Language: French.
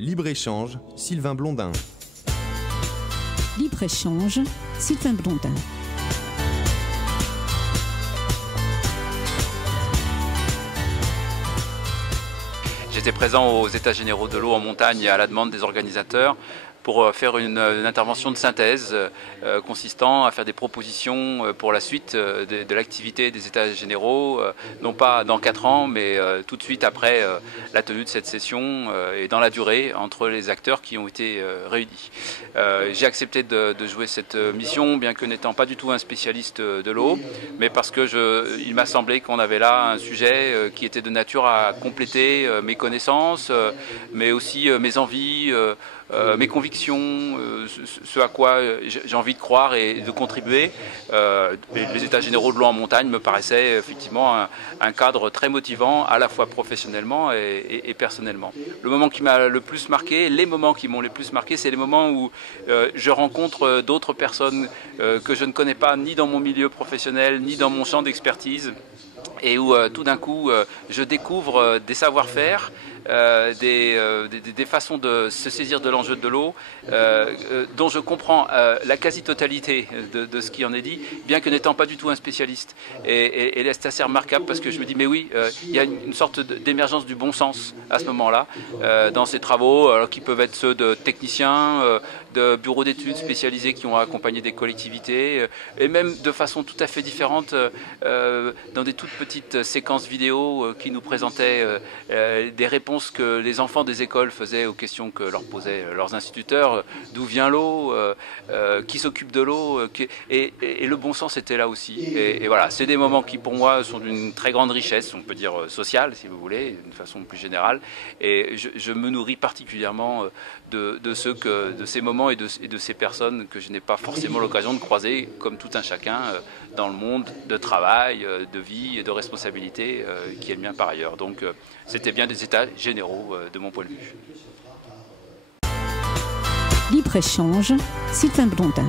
Libre-échange, Sylvain Blondin. Libre-échange, Sylvain Blondin. J'étais présent aux États généraux de l'eau en montagne à la demande des organisateurs pour faire une intervention de synthèse consistant à faire des propositions pour la suite de l'activité des États généraux, non pas dans 4 ans, mais tout de suite après la tenue de cette session et dans la durée entre les acteurs qui ont été réunis. J'ai accepté de jouer cette mission, bien que n'étant pas du tout un spécialiste de l'eau, mais parce que il m'a semblé qu'on avait là un sujet qui était de nature à compléter mes connaissances, mais aussi mes envies, mes convictions, ce à quoi j'ai envie de croire et de contribuer. Les États généraux de l'eau en montagne me paraissaient effectivement un cadre très motivant, à la fois professionnellement et personnellement. Le moment qui m'a le plus marqué, les moments qui m'ont le plus marqué, c'est les moments où je rencontre d'autres personnes que je ne connais pas ni dans mon milieu professionnel, ni dans mon champ d'expertise, et où tout d'un coup je découvre des savoir-faire, des façons de se saisir de l'enjeu de l'eau, dont je comprends la quasi-totalité de ce qui en est dit, bien que n'étant pas du tout un spécialiste. Et c'est assez remarquable parce que je me dis, mais oui, il y a une sorte d'émergence du bon sens à ce moment-là, dans ces travaux, qui peuvent être ceux de techniciens, de bureaux d'études spécialisés qui ont accompagné des collectivités, et même de façon tout à fait différente, dans des toutes petites séquences vidéo qui nous présentaient des réponses que les enfants des écoles faisaient aux questions que leur posaient leurs instituteurs. D'où vient l'eau, qui s'occupe de l'eau, et le bon sens était là aussi. Et voilà, c'est des moments qui pour moi sont d'une très grande richesse, on peut dire sociale si vous voulez, d'une façon plus générale. Et je me nourris particulièrement de ces moments et de ces personnes que je n'ai pas forcément l'occasion de croiser, comme tout un chacun, dans le monde de travail, de vie et de responsabilité qui est le mien par ailleurs. Donc c'était bien des états généraux de mon point de vue. Libre-échange, Sylvain Blondin.